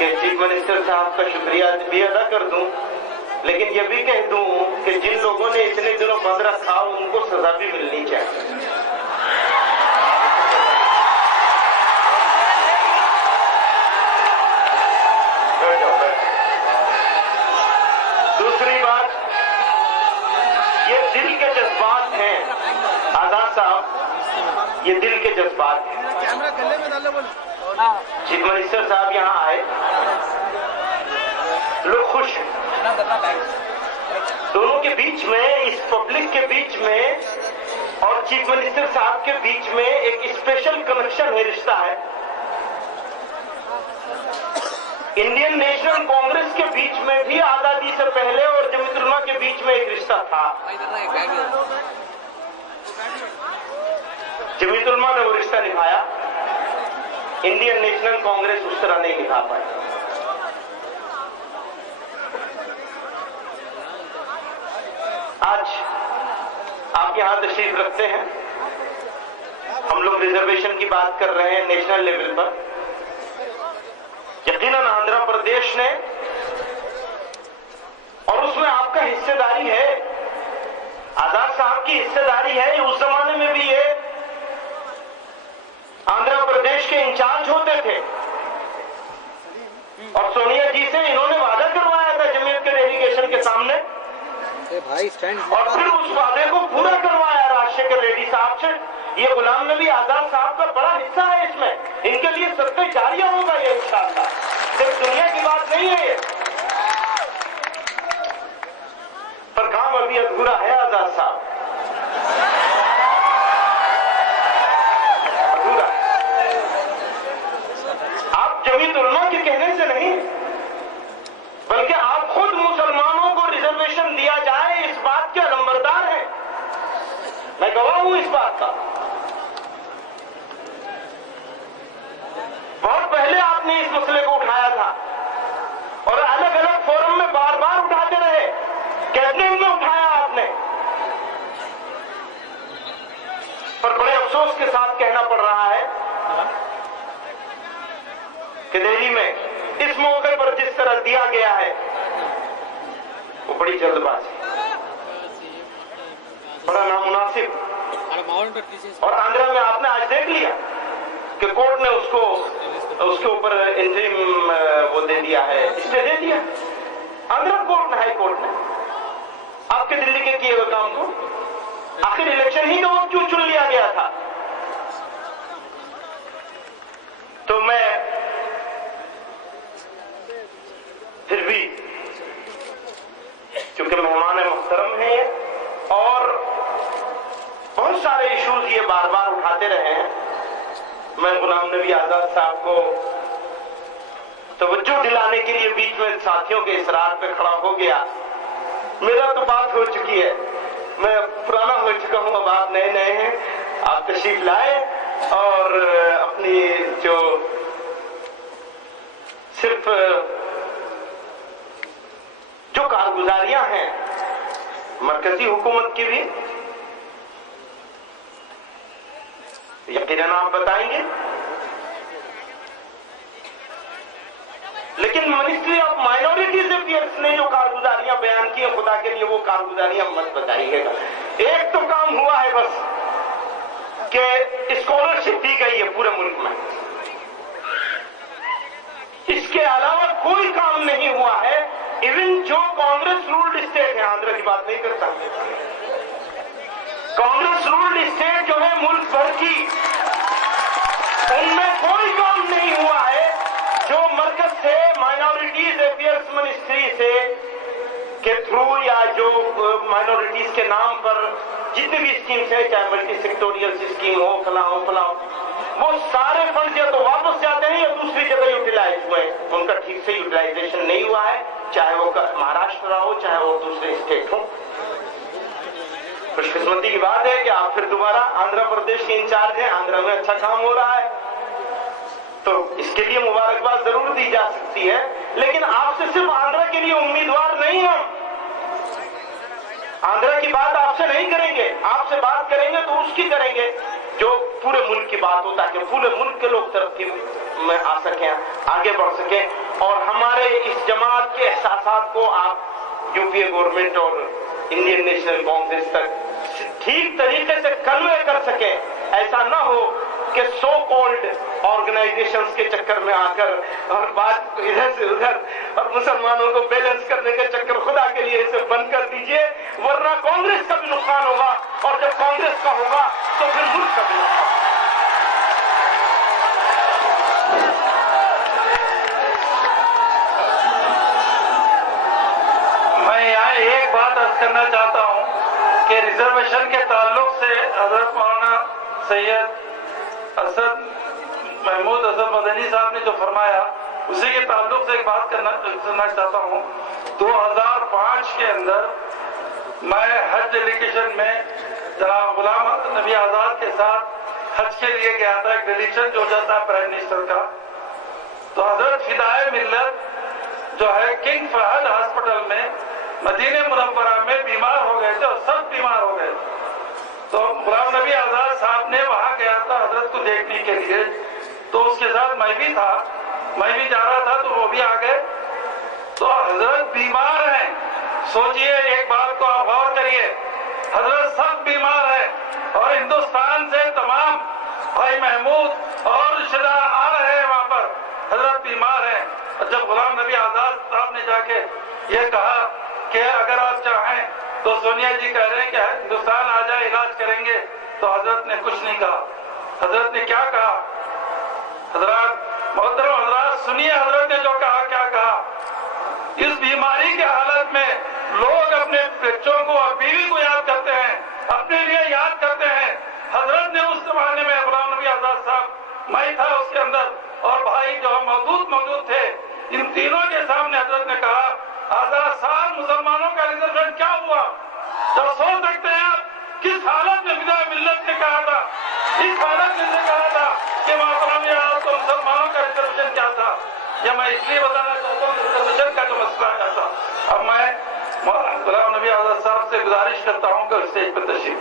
कि chief minister साहब का शुक्रिया भी अदा कर दूं, लेकिन ये भी कह दूं कि जिन लोगों ने इतने दिनों बंद रखा उनको सजा भी मिलनी चाहिए। दूसरी बात, ये दिल के जज्बात हैं आजाद साहब, ये दिल के जज्बात हैं। चीफ मिनिस्टर साहब यहाँ आए, लोग खुश हैं। दोनों के बीच में, इस पब्लिक के बीच में और चीफ मिनिस्टर साहब के बीच में एक स्पेशल कनेक्शन है, रिश्ता है। इंडियन नेशनल कांग्रेस के बीच में भी आजादी से पहले और जमीयत उलमा के बीच में एक रिश्ता था। जमीयत उलमा ने वो रिश्ता निभाया, इंडियन नेशनल कांग्रेस उस तरह नहीं निभा पाई। आज आप यहां तशरीफ रखते हैं, हम लोग रिजर्वेशन की बात कर रहे हैं नेशनल लेवल पर। यकीनन आंध्र प्रदेश ने, और उसमें आपका हिस्सेदारी है, आजाद साहब की हिस्सेदारी है। उस जमाने में भी ये आंध्र प्रदेश के इंचार्ज होते थे और सोनिया जी से इन्होंने वादा करवाया था जमीयत के डेलीगेशन के सामने, और फिर उस वादे को पूरा करवाया राजशेखर रेड्डी साहब से। ये गुलाम नबी आजाद साहब का बड़ा हिस्सा है इसमें, इनके लिए सत्य जारी होगा ये इंशाअल्लाह, सिर्फ दुनिया की बात नहीं है ये। पर काम अभी अधूरा है आजाद साहब, अधूरा। आप जमीयत उलमा के कहने से नहीं, बल्कि आप खुद मुसलमानों को रिजर्वेशन दिया जाए इस बात के अलंबरदार हैं। मैं गवाह हूं इस बात का। बहुत पहले आपने इस मसले को उठाया था और अलग अलग फोरम में बार बार उठाते रहे, कैबिनेट में उठाया आपने, पर बड़े अफसोस के साथ कहना पड़ रहा है कि दिल्ली में इस मौके पर जिस तरह दिया गया है वो बड़ी जल्दबाजी, बड़ा नामुनासिब। और आंध्रा में आपने आज देख लिया कि कोर्ट ने उसके ऊपर इंटरिम वो दे दिया है, स्टे दे दिया आंध्रा कोर्ट ने, हाई कोर्ट ने, आपके दिल्ली के किए हुए काम को। आखिर इलेक्शन ही तो क्यों चुन लिया गया था? तो मैं फिर भी, क्योंकि मेहमान मुहतरम है और बहुत सारे इश्यूज ये बार बार उठाते रहे हैं, मैं गुलाम नबी आजाद साहब को तवज्जो दिलाने के लिए बीच में साथियों के इसरार पे खड़ा हो गया। मेरा तो बात हो चुकी है, मैं पुराना हो चुका हूं, अब आप नए नए हैं, आप तशरीफ लाए और अपनी जो सिर्फ जो कारगुजारियां हैं मरकजी हुकूमत की भी यकीनन आप बताएंगे, लेकिन मिनिस्ट्री ऑफ माइनॉरिटीज अफेयर्स ने जो कारगुजारियां बयान की है, खुदा के लिए वो कारगुजारियां मत बताइएगा। एक तो काम हुआ है बस कि स्कॉलरशिप दी गई है पूरे मुल्क में, इसके अलावा कोई काम नहीं हुआ है। इवन जो कांग्रेस रूल्ड स्टेट है, आंध्र की बात नहीं करता, कांग्रेस रूल्ड स्टेट जो है मुल्क भर की, उनमें कोई काम नहीं हुआ है जो मरकज से माइनॉरिटीज अफेयर्स मिनिस्ट्री से के थ्रू या जो माइनॉरिटीज के नाम पर जितनी भी स्कीम्स है, चाहे मल्टी सेक्टोरियल स्कीम हो, फलाओ फलाओ, वो सारे फंड या तो वापस जाते हैं या दूसरी जगह यूटिलाइज हुए, उनका ठीक से यूटिलाइजेशन नहीं हुआ है, चाहे वो महाराष्ट्र हो चाहे वो दूसरे स्टेट हो। खुशकिस्मती की बात है कि आप फिर दोबारा आंध्र प्रदेश के इंचार्ज हैं, आंध्र में अच्छा काम हो रहा है, तो इसके लिए मुबारकबाद जरूर दी जा सकती है, लेकिन आपसे सिर्फ आंध्र के लिए उम्मीदवार नहीं हम, आंध्र की बात आपसे नहीं करेंगे, आपसे बात करेंगे तो उसकी करेंगे जो पूरे मुल्क की बात हो, ताकि पूरे मुल्क के लोग तरक्की में आ सकें, आगे बढ़ सकें और हमारे इस जमात के एहसासात को आप यूपीए गवर्नमेंट और इंडियन नेशनल कांग्रेस तक ठीक तरीके से कन्वे कर सके। ऐसा ना हो कि सो कॉल्ड ऑर्गेनाइजेशंस के चक्कर में आकर और बात इधर से उधर और मुसलमानों को बैलेंस करने के चक्कर, खुदा के लिए इसे बंद कर दीजिए, वरना कांग्रेस का भी नुकसान होगा और जब कांग्रेस का होगा तो फिर मुल्क का भी नुकसान। मैं यहाँ एक बात अर्ज करना चाहता हूँ कि रिजर्वेशन के ताल्लुक से हजरत मौलाना सैयद असद महमूद असद मदनी साहब ने जो फरमाया, उसी के ताल्लुक से एक बात करना चाहता हूँ। 2005 के अंदर मैं हज डेलीगेशन में जनाब गुलाम नबी आजाद के साथ हज के लिए गया था। एक डेलीगेशन जो जाता है प्राइम मिनिस्टर का, तो हजरत फिदाए मिल्लत जो है किंग फहद हॉस्पिटल में मदीने मुनव्वरा में बीमार हो गए थे और सब बीमार हो गए। तो गुलाम नबी आजाद साहब ने वहां गया था हजरत को देखने के लिए, तो उसके साथ मैं भी था, मैं भी जा रहा था, तो वो भी आ गए। तो हजरत बीमार हैं, सोचिए एक बात को आप गौर करिए, हजरत सब बीमार हैं और हिंदुस्तान से तमाम भाई महमूद और रिश्तेदार आ रहे हैं वहां पर, हजरत बीमार हैं। और जब गुलाम नबी आजाद साहब ने जाके ये कहा कि अगर आप चाहें तो सोनिया जी कह रहे हैं कि हिंदुस्तान आ जाए, इलाज करेंगे, तो हजरत ने कुछ नहीं कहा। हजरत ने क्या कहा? हजरत मोहतरम हजरत सुनिए, हजरत ने जो कहा क्या कहा। इस बीमारी के हालत में लोग अपने बच्चों को और बीवी को याद करते हैं, अपने लिए याद करते हैं। हजरत ने उस जमाने में गुलाम नबी आजाद साहब, मैं था उसके अंदर और भाई जो मौजूद थे, इन तीनों के सामने हजरत ने कहा, आजाद साहब मुसलमानों का रिजर्वेशन क्या हुआ? जब सोच सकते हैं आप किस हालत में फिदाए मिल्लत ने कहा था, इस हालत में से कहा था कि तो मुसलमानों का रिजर्वेशन क्या था। यह मैं इसलिए बताना चाहता हूँ रिजर्वेशन का जो मसला आया था। अब मैं गुलाम नबी आजाद साहब से गुजारिश करता हूँ कि स्टेज पर तशरीफ